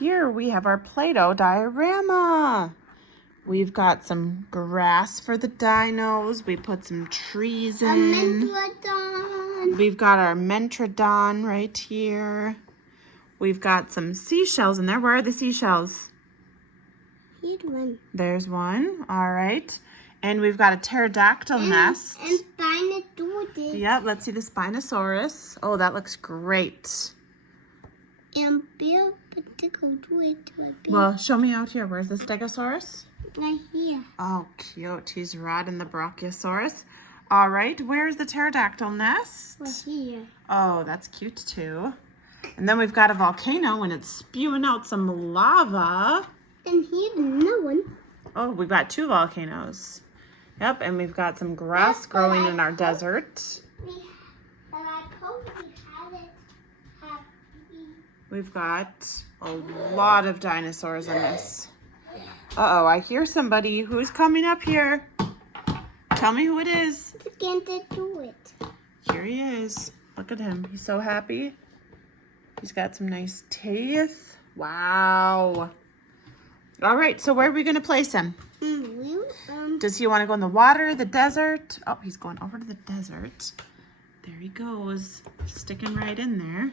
here we have our Play-Doh diorama. We've got some grass for the dinos. We put some trees in. Mentrodon. We've got our Mentrodon right here. We've got some seashells in there. Where are the seashells? Here's one. There's one. All right. And we've got a pterodactyl nest. And Spinosaurus. Yep, let's see the Spinosaurus. Oh, that looks great. And Bill particular do it. Well, show me out here. Where's the Stegosaurus? Right here. Oh, cute. He's riding the Brachiosaurus. All right, where's the pterodactyl nest? Right here. Oh, that's cute too. And then we've got a volcano and it's spewing out some lava. And here's another one. Oh, we've got two volcanoes. Yep, and we've got some grass growing in our desert. We've got a lot of dinosaurs in this. Uh-oh, I hear somebody. Who's coming up here? Tell me who it is. Can't do it. Here he is. Look at him. He's so happy. He's got some nice teeth. Wow. All right, so where are we going to place him? Does he want to go in the water, the desert? Oh, he's going over to the desert. There he goes. Sticking right in there.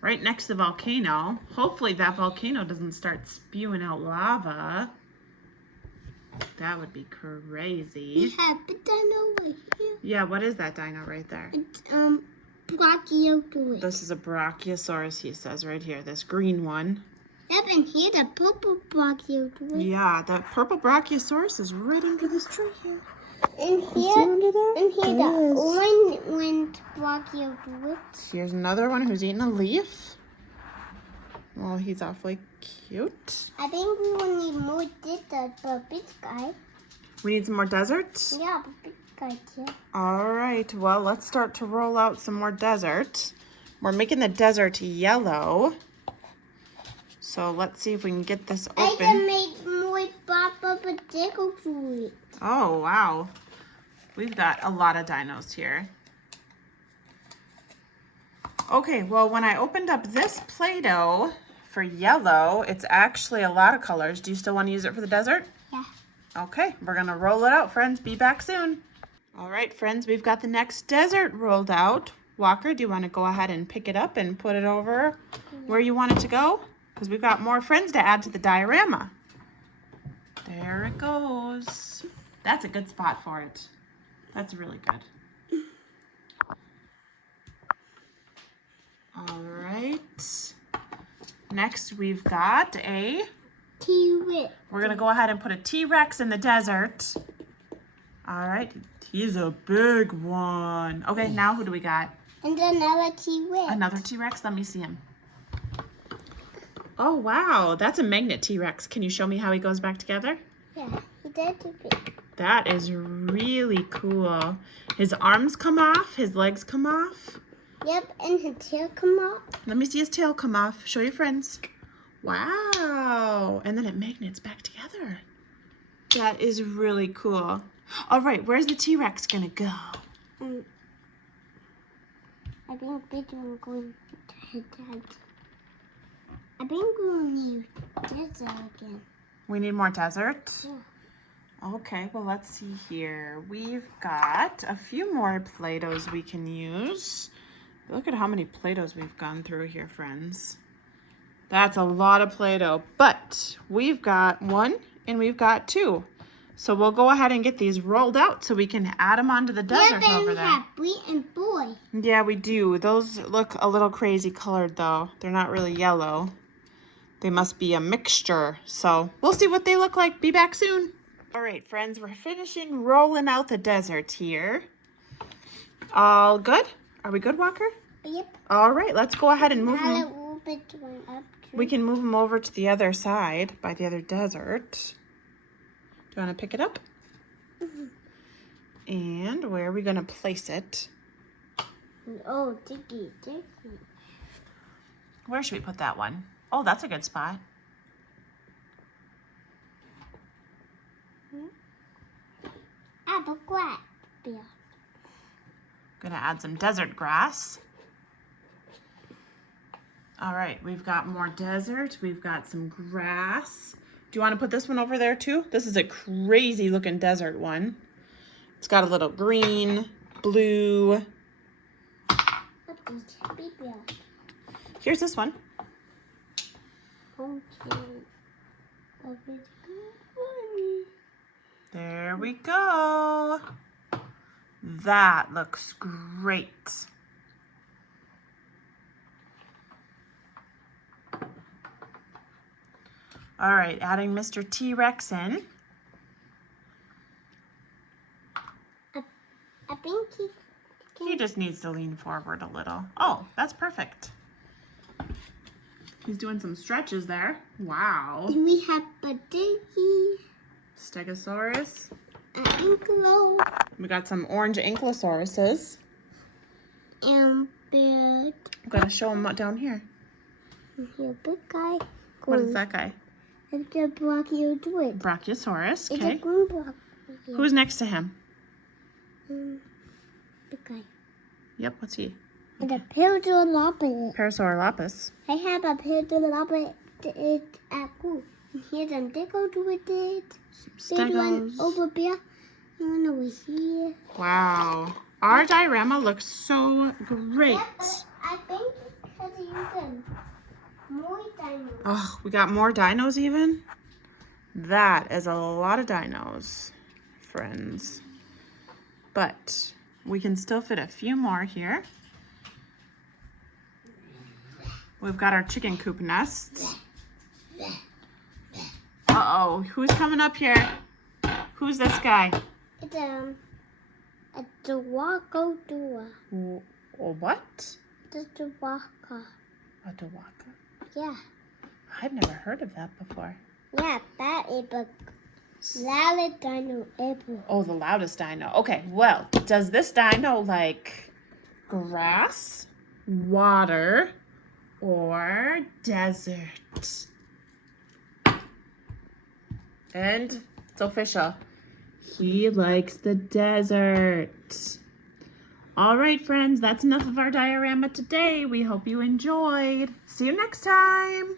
Right next to the volcano. Hopefully that volcano doesn't start spewing out lava. That would be crazy. We have a dino right here. Yeah, what is that dino right there? It's Brachiosaurus. This is a Brachiosaurus, he says right here. This green one. Yep, and here's a purple Brachiosaurus. Yeah, that purple Brachiosaurus is right under this tree here. And here, under there? and here's the orange Brachiosaurus. Here's another one who's eating a leaf. Well, he's awfully cute. I think we will need more desert for big guy. We need some more desert? Yeah, but big guy too. All right, well, let's start to roll out some more desert. We're making the desert yellow. So let's see if we can get this open. I can make more Papa potato food. Oh, wow. We've got a lot of dinos here. Okay, well, when I opened up this Play-Doh for yellow, it's actually a lot of colors. Do you still want to use it for the desert? Yeah. Okay, we're going to roll it out, friends. Be back soon. All right, friends, we've got the next desert rolled out. Walker, do you want to go ahead and pick it up and put it over where you want it to go? Because we've got more friends to add to the diorama. There it goes. That's a good spot for it. That's really good. All right. Next, we've got a T-Rex. We're going to go ahead and put a T-Rex in the desert. All right. He's a big one. Okay, now who do we got? And another T-Rex. Another T-Rex? Let me see him. Oh, wow. That's a magnet T-Rex. Can you show me how he goes back together? Yeah, he does too big. That is really cool. His arms come off. His legs come off. Yep, and his tail come off. Let me see his tail come off. Show your friends. Wow. And then it magnets back together. That is really cool. All right, where's the T-Rex going to go? I think big one going to that. I think we'll need desert again. We need more desert? Yeah. Okay, well, let's see here. We've got a few more Play-Dohs we can use. Look at how many Play-Dohs we've gone through here, friends. That's a lot of Play-Doh, but we've got one and we've got two. So we'll go ahead and get these rolled out so we can add them onto the desert over there. We have boy and boy. Yeah, we do. Those look a little crazy colored, though. They're not really yellow. They must be a mixture. So we'll see what they look like. Be back soon. All right, friends, we're finishing rolling out the desert here. All good? Are we good, Walker? Yep. All right, let's go ahead and move them. Up We can move them over to the other side by the other desert. Do you want to pick it up? And where are we going to place it? Oh, diggy. Where should we put that one? Oh, that's a good spot. Gonna add some desert grass. All right, we've got more desert. We've got some grass. Do you want to put this one over there too? This is a crazy looking desert one. It's got a little green, blue. Here's this one. There we go. That looks great. All right, adding Mr. T-Rex in. I think He just needs to lean forward a little. Oh, that's perfect. He's doing some stretches there. Wow. we have a diggy, Stegosaurus. an ankle, We got some orange ankylosauruses. and bird. I'm gonna show him down here. And here, big guy. What is that guy? It's a brachiosaurus. Brachiosaurus. It's a Okay. green brachiosaurus. Who's next to him? Big guy. Yep. What's he? And a Pterodactyl. Parasaurolophus. I have a Pterodactyl at school. And here's a digger with it. Big one Stegos. over there. And one over here. Wow. Our diorama looks so great. Yeah, but I think it's because you can more dinos. Oh, we got more dinos even? That is a lot of dinos, friends. But we can still fit a few more here. We've got our chicken coop nests. Uh-oh, who's coming up here? Who's this guy? It's a Dawaka. Oh, what? It's a Dawaka. A Dawaka? Yeah. I've never heard of that before. Yeah, that is a loudest dino ever. Oh, the loudest dino. Okay, well, does this dino like grass, water, or desert? And it's official. He likes the desert. All right, friends, that's enough of our diorama today. We hope you enjoyed. See you next time.